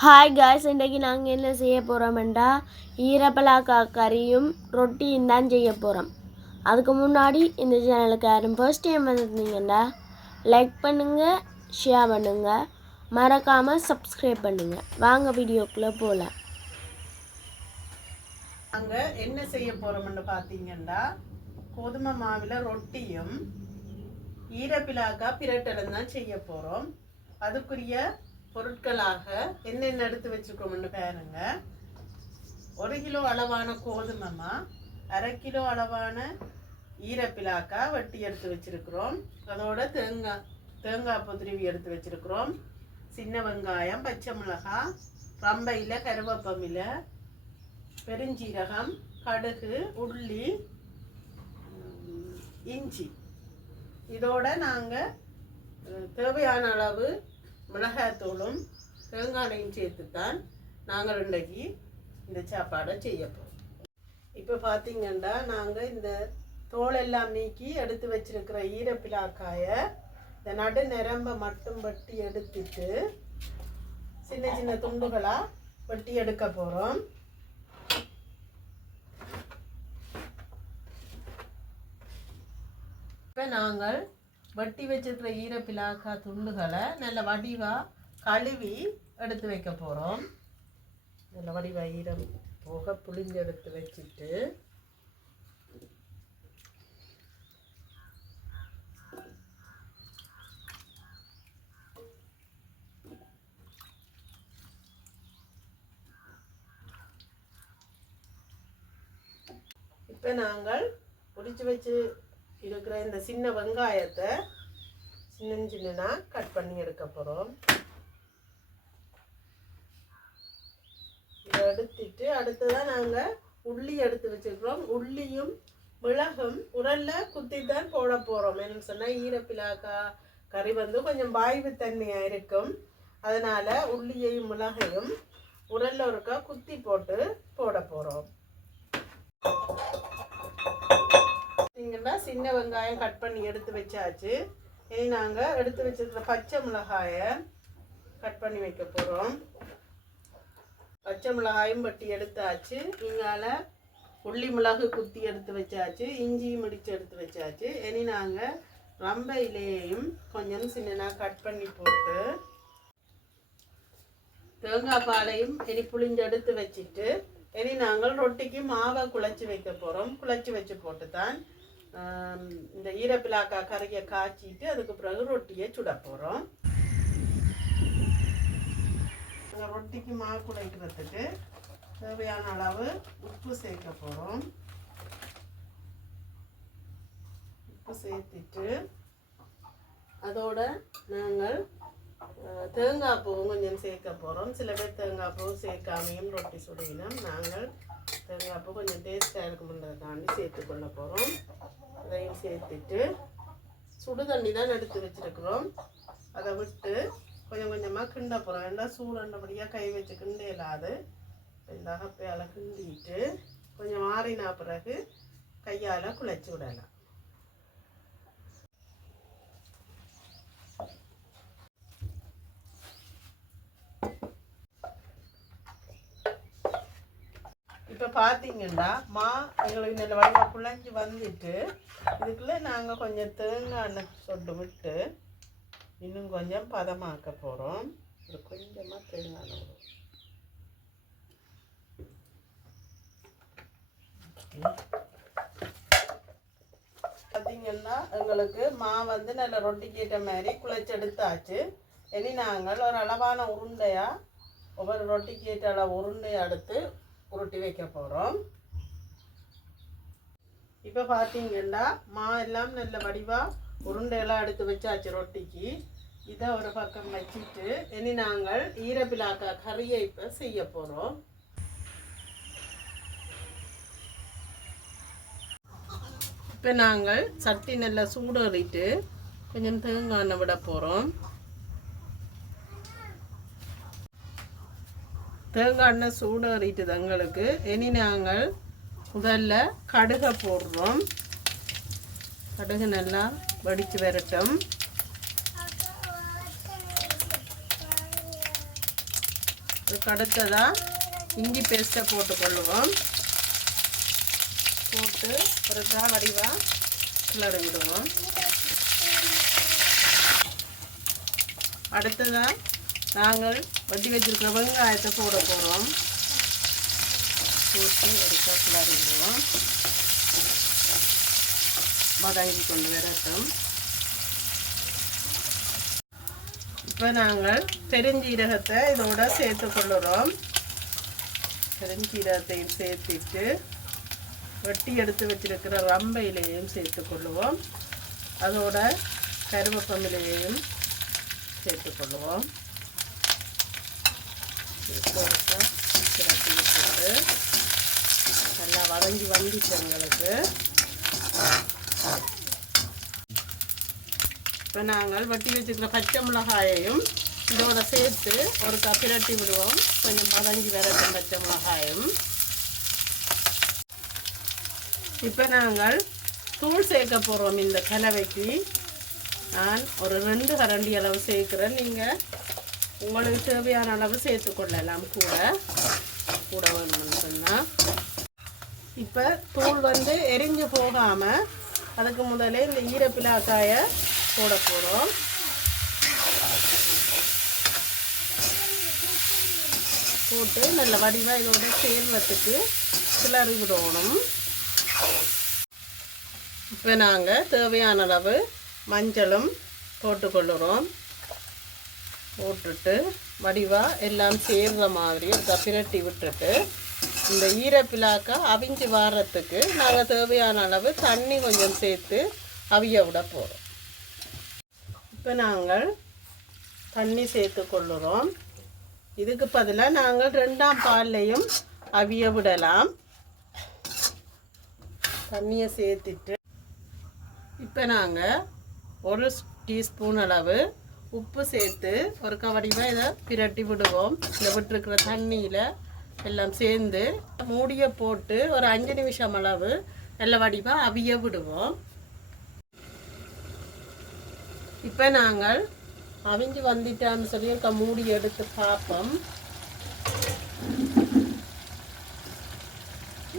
Hi guys, இன்றைக்கி நாங்கள் என்ன செய்ய போகிறோம்டா ஈரப்பலாக்கா கறியும் ரொட்டியும் தான் செய்ய போகிறோம். அதுக்கு முன்னாடி இந்த சேனலுக்கு யாரும் ஃபர்ஸ்ட் டைம் வந்துருந்தீங்கன்னா லைக் பண்ணுங்கள், ஷேர் பண்ணுங்கள், மறக்காமல் சப்ஸ்கிரைப் பண்ணுங்கள். வாங்க வீடியோக்குள்ளே போகலாம். நாங்கள் என்ன செய்ய போகிறோம்னு பார்த்தீங்கன்னா கோதுமை மாவில் ரொட்டியும் ஈரப்பிலாக்கா பிரட்டலும் தான் செய்ய போகிறோம். அதுக்குரிய பொருட்களாக என்னென்ன எடுத்து வச்சுருக்கோம்னு பாருங்க. 1 கிலோ அளவான கோதுமை மா, 1/2 கிலோ அளவான ஈரப்பிலாக்கா வெட்டி எடுத்து வச்சிருக்கிறோம். அதோட தேங்காய் துருவி எடுத்து வச்சிருக்கிறோம். சின்ன வெங்காயம், பச்சை மிளகாய், ரம்பையில் கருவேப்பமில, பெருஞ்சீரகம், கடுகு, உள்ளி, இஞ்சி. இதோட நாங்கள் தேவையான அளவு மிளகாய்த்தூளும் தேங்காயும் சேர்த்துத்தான் நாங்கள் இன்றைக்கு இந்த சாப்பாடை செய்ய போகிறோம். இப்போ பார்த்தீங்கன்னா நாங்கள் இந்த தோலெல்லாம் நீக்கி எடுத்து வச்சிருக்கிற ஈரப்பிலாக்காயை இந்த நடு நிரம்ப மட்டும் வெட்டி எடுத்துட்டு சின்ன சின்ன துண்டுகளாக வெட்டி எடுக்க போகிறோம். இப்போ நாங்கள் வெட்டி வச்சிருக்கிற ஈரப்பிலாக்கா துண்டுகளை நல்ல வடிவாக கழுவி எடுத்து வைக்க போகிறோம். நல்ல வடிவாக ஈரம் போக புளிஞ்சு எடுத்து வச்சுட்டு இப்போ நாங்கள் பொரிச்சு வச்சு இருக்கிற இந்த சின்ன வெங்காயத்தை சின்ன கட் பண்ணி எடுக்க போகிறோம். இதை எடுத்துட்டு அடுத்ததான் நாங்கள் உள்ளி எடுத்து வச்சுருக்கிறோம். உள்ளியும் மிளகும் உரலில் குத்தி தான் போட போகிறோம். என்னன்னு சொன்னால் ஈரப்பிலாக்கா கறி கொஞ்சம் வாய்வு தன்மையாக இருக்கும். அதனால் உள்ளியையும் மிளகையும் உரலில் ஒருக்கா குத்தி போட்டு போட போகிறோம். பார்த்தீங்கன்னா சின்ன வெங்காயம் கட் பண்ணி எடுத்து வச்சாச்சு. இனி நாங்கள் எடுத்து வச்சிருக்கிற பச்சை மிளகாயை கட் பண்ணி வைக்க போகிறோம். பச்சை மிளகாயும் பட்டி எடுத்தாச்சு. இங்கால உள்ளி மிளகு குத்தி எடுத்து வச்சாச்சு. இஞ்சியும் இடித்து எடுத்து வச்சாச்சு. இனி நாங்கள் ரம்பையிலேயும் கொஞ்சம் சின்னதாக கட் பண்ணி போட்டு தேங்காய் பாலையும் இனி புளிஞ்சு எடுத்து வச்சுட்டு இனி நாங்கள் ரொட்டிக்கு மாவை குழச்சி வைக்க போகிறோம். குழச்சி வச்சு போட்டு தான் இந்த ஈரப்பிலாக்கா கறியை காய்ச்சிட்டு அதுக்கு பிறகு ரொட்டியை சுட போகிறோம். ரொட்டிக்கு மாவு குழைக்கிறதுக்கு தேவையான அளவு உப்பு சேர்க்க போகிறோம். உப்பு சேர்த்துட்டு அதோட நாங்கள் தேங்காய் பூவும் கொஞ்சம் சேர்க்க போகிறோம். சில பேர் தேங்காய் பூ சேர்க்காமையும் ரொட்டி சுடுவினோம். நாங்கள் தேங்காய் பூ கொஞ்சம் டேஸ்ட்டாக இருக்கும்ன்றதுக்காண்டி சேர்த்துக்கொள்ள போகிறோம். அதையும் சேர்த்துட்டு சுடு தண்ணி தான் எடுத்து வச்சுருக்குறோம். அதை விட்டு கொஞ்சம் கொஞ்சமாக கிண்ட போகிறோம். ரெண்டாக சூடுண்டபடியாக கை வச்சு கிண்ட இல்லாது இந்த அகப்பையால் கிண்டிட்டு கொஞ்சம் மாறினா பிறகு கையால் குழைச்சி விடலாம். இப்போ பார்த்தீங்கன்னா எங்களுக்கு நல்ல வடிவாக குழஞ்சி வந்துட்டு இதுக்குள்ளே நாங்கள் கொஞ்சம் தேங்காய் சொட்டு விட்டு இன்னும் கொஞ்சம் பதமாக்க போகிறோம். இது கொஞ்சமாக தேங்காய் வரும். பார்த்தீங்கன்னா எங்களுக்கு நல்ல ரொட்டி கேட்ட மாதிரி குழைச்சி எடுத்தாச்சு. இனி நாங்கள் ஒரு அளவான உருண்டையாக ஒவ்வொரு ரொட்டி கேட்ட அளவு உருண்டையை எடுத்து உருட்டி வைக்க போகிறோம். இப்போ பார்த்தீங்கன்னா எல்லாம் நல்ல வடிவாக உருண்டையெல்லாம் எடுத்து வச்சாச்சு ரொட்டிக்கு. இதை ஒரு பக்கம் வச்சுட்டு இனி நாங்கள் ஈரப்பிலாக்கா கறியை இப்போ செய்ய போகிறோம். இப்போ நாங்கள் சட்டி நல்லா சூடேறிட்டு கொஞ்சம் தேங்காய் எண்ணெய் விட போகிறோம். தேங்காய் எண்ணெய் சூடேறிட்டு எங்களுக்கு இனி நாங்கள் முதல்ல கடுகை போடுறோம். கடுகு நல்லா வடித்து வரட்டும். அதுக்கு அடுத்ததாக இஞ்சி பேஸ்ட்டை போட்டுக்கொள்ளுவோம். போட்டு ஒரு வடிவாக கிளறி விடுவோம். அடுத்ததாக நாங்கள் வட்டி வச்சிருக்கிற வெங்காயத்தை போட போகிறோம். போட்டு ஒரு கிளறி விடுவோம். வதங்கி கொண்டு வரட்டும். இப்போ நாங்கள் பெருஞ்சீரகத்தை இதோட சேர்த்து கொள்ளுறோம். பெருஞ்சீரகத்தையும் சேர்த்துட்டு வெட்டி எடுத்து வச்சிருக்கிற ரம்பையிலையும் சேர்த்து கொள்ளுவோம். அதோட கருவேப்பமிலையையும் சேர்த்து கொள்ளுவோம். சிறப்பு விட்டு நல்லா வதங்கி வந்துச்சு எங்களுக்கு. இப்போ நாங்கள் வெட்டி வச்சுருக்கிற பச்சை மிளகாயையும் இதோட சேர்த்து ஒரு பிரட்டி விடுவோம். கொஞ்சம் வதங்கி வரட்டும் பச்சை மிளகாயும். இப்போ நாங்கள் தூள் சேர்க்க போகிறோம். இந்த கலவைக்கு நான் ஒரு 2 கரண்டி அளவு சேர்க்குறேன். நீங்கள் உங்களுக்கு தேவையான அளவு சேர்த்துக்கொள்ளலாம். கூட வேணும்னு சொன்னால். இப்போ தூள் எரிஞ்சு போகாமல் அதுக்கு முதலே இந்த ஈரப்பிலாக்காயை போட போகிறோம். போட்டு நல்ல வடிவாக இதோட சேர்வத்துக்கு கிளறி விடணும். இப்போ நாங்கள் தேவையான அளவு மஞ்சளும் போட்டுக்கொள்ளுறோம். போட்டுட்டு வடிவாக எல்லாம் சேர்ற மாதிரி பிரட்டி விட்டுட்டு இந்த ஈரப்பிலாக்கா அவிஞ்சு வாரத்துக்கு நாங்கள் தேவையான அளவு தண்ணி கொஞ்சம் சேர்த்து அவிய விட போகிறோம். இப்போ நாங்கள் தண்ணி சேர்த்து கொள்ளுறோம். இதுக்கு பதிலாக நாங்கள் 2ஆம் பால்லையும் அவிய விடலாம். தண்ணியை சேர்த்துட்டு இப்போ நாங்கள் 1 டீஸ்பூன் அளவு உப்பு சேர்த்து ஒரு வடிவாக இதை பிரட்டி விடுவோம். இந்த விட்டுருக்கிற தண்ணியில் எல்லாம் சேர்ந்து மூடியை போட்டு ஒரு 5 நிமிஷம் அளவு நல்ல வடிவாக அவிய விடுவோம். இப்போ நாங்கள் அவிஞ்சு வந்துட்டான்னு சொல்லி மூடி எடுத்து பார்ப்போம்.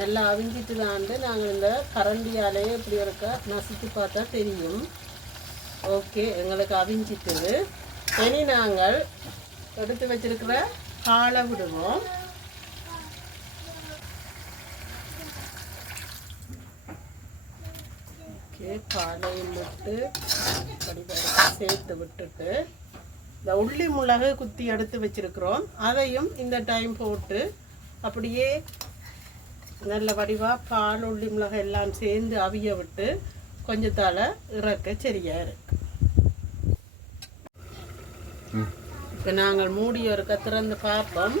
நல்லா அவிஞ்சிட்டு தாண்டு நாங்கள் இந்த கரண்டியாலேயே இப்படி இருக்க நசுக்கி பார்த்தா தெரியும். ஓகே, எங்களுக்கு அவிஞ்சிட்டுது. இனி நாங்கள் எடுத்து வச்சிருக்கிற பாலை விடுவோம். ஓகே, பாலையும் விட்டு சேர்த்து விட்டுட்டு இந்த உள்ளி மிளகு குத்தி எடுத்து வச்சிருக்கிறோம். அதையும் இந்த டைம் போட்டு அப்படியே நல்ல வடிவாக பால் உள்ளி மிளகு எல்லாம் சேர்ந்து அவிய விட்டு கொஞ்சத்தால் இறக்க சரியாக இருக்கு. இப்போ நாங்கள் மூடி ஒரு திறந்து பார்ப்போம்.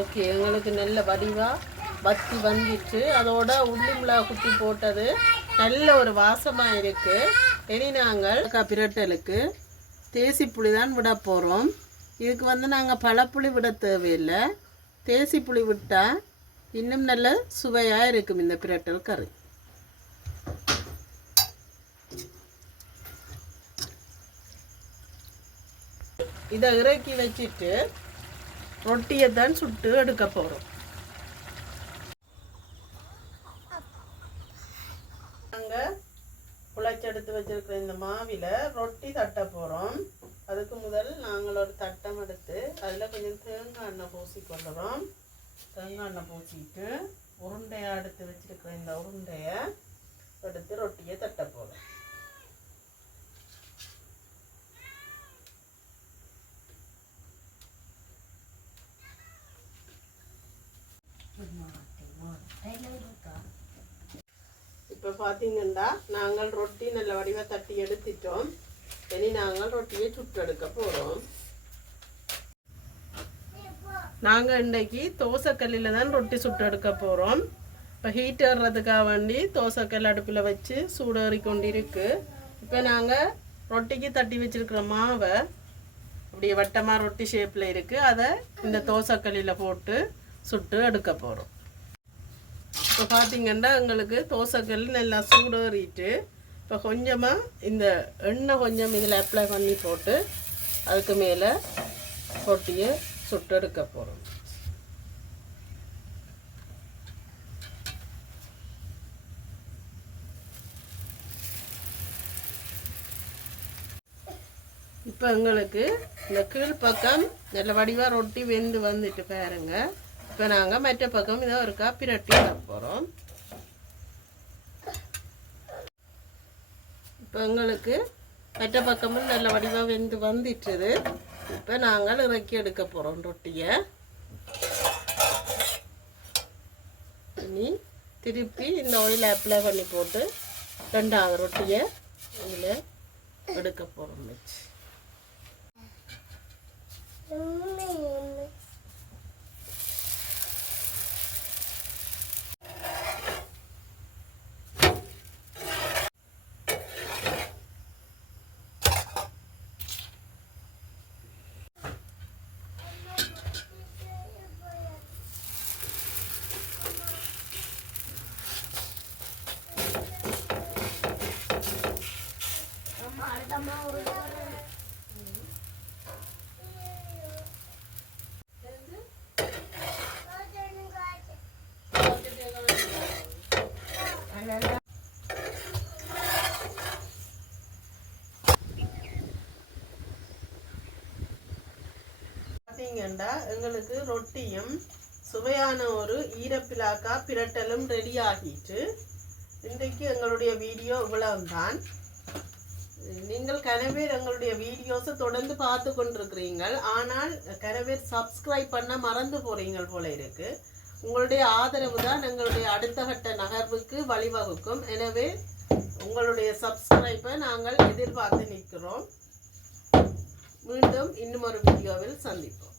ஓகே, எங்களுக்கு நல்ல வடிவாக வத்தி வந்துச்சு. அதோட உள்ளி மிளகா குத்தி போட்டது நல்ல ஒரு வாசமாக இருக்குது. இனி நாங்கள் பிரட்டலுக்கு தேசிப்புளி தான் விட போகிறோம். இதுக்கு நாங்கள் பழப்புளி விட தேவையில்லை. தேசிப்புளி விட்டால் இன்னும் நல்ல சுவையாக இருக்கும் இந்த பிரட்டல் கறி. இதை இறக்கி வச்சுட்டு ரொட்டியை தான் சுட்டு எடுக்க போகிறோம். நாங்கள் குழச்செடுத்து வச்சிருக்கிற இந்த மாவில் ரொட்டி தட்ட போகிறோம். அதுக்கு முதல் நாங்கள் ஒரு தட்டம் எடுத்து அதில் கொஞ்சம் தேங்காய் எண்ணெய் பூசிக்கொள்ளுறோம். தேங்காய் எண்ணெய் பூசிட்டு உருண்டையாக எடுத்து வச்சிருக்கிற இந்த உருண்டையை எடுத்து ரொட்டியை தட்ட போகிறோம். இப்போ பார்த்தீங்கன்னா நாங்கள் ரொட்டி நல்ல வடிவாக தட்டி எடுத்துட்டோம். இனி நாங்கள் ரொட்டியை சுட்டு எடுக்க போகிறோம். நாங்கள் இன்றைக்கி தோசைக்கல்லில் தான் ரொட்டி சுட்டு எடுக்க போகிறோம். இப்போ ஹீட் ஏறுறதுக்காக வேண்டி தோசைக்கல் அடுப்பில் வச்சு சூடேறி கொண்டு இருக்கு. இப்போ நாங்கள் ரொட்டிக்கு தட்டி வச்சிருக்கிற மாவை அப்படியே வட்டமாக ரொட்டி ஷேப்பில் இருக்குது. அதை இந்த தோசைக்கல்லில் போட்டு சுட்டு எடுக்க போகிறோம். இப்போ பார்த்தீங்கன்னா எங்களுக்கு தோசைக்கல் நல்லா சூடேறிட்டு இப்போ கொஞ்சமாக இந்த எண்ணெய் கொஞ்சம் இதில் அப்ளை பண்ணி போட்டு அதுக்கு மேலே ரொட்டியை சுட்டெடுக்க போகிறோம். இப்போ எங்களுக்கு இந்த கீழ் பக்கம் நல்ல வடிவாக ரொட்டி வெந்து வந்துட்டு பாருங்க. இப்போ நாங்கள் மற்ற பக்கம் இதை ஒருக்கா பிரட்டி விட போகிறோம். இப்போ எங்களுக்கு மற்ற பக்கமும் நல்ல வடிவாக வெந்து வந்துட்டுது. இப்போ நாங்கள் இறக்கி எடுக்க போகிறோம் ரொட்டியை. இனி திருப்பி இந்த ஆயில் அப்ளை பண்ணி போட்டு 2வது ரொட்டியை இதில் எடுக்க போகிறோம் வச்சு. பார்த்தீங்கன்னா எங்களுக்கு ரொட்டியும் சுவையான ஒரு ஈரப்பிலாக்கா பிரட்டலும் ரெடி ஆகிட்டு. இன்றைக்கு எங்களுடைய வீடியோ இவ்வளவுதான். நீங்கள் கனவேர் எங்களுடைய வீடியோஸை தொடர்ந்து பார்த்து கொண்டிருக்கிறீங்கள். ஆனால் கனவேர் சப்ஸ்கிரைப் பண்ண மறந்து போறீங்க போல இருக்கு. உங்களுடைய ஆதரவு தான் எங்களுடைய அடுத்த கட்ட நகர்வுக்கு வழிவகுக்கும். எனவே உங்களுடைய சப்ஸ்கிரைப்பை நாங்கள் எதிர்பார்த்து நிற்கிறோம். மீண்டும் இன்னும் ஒரு வீடியோவில் சந்திப்போம்.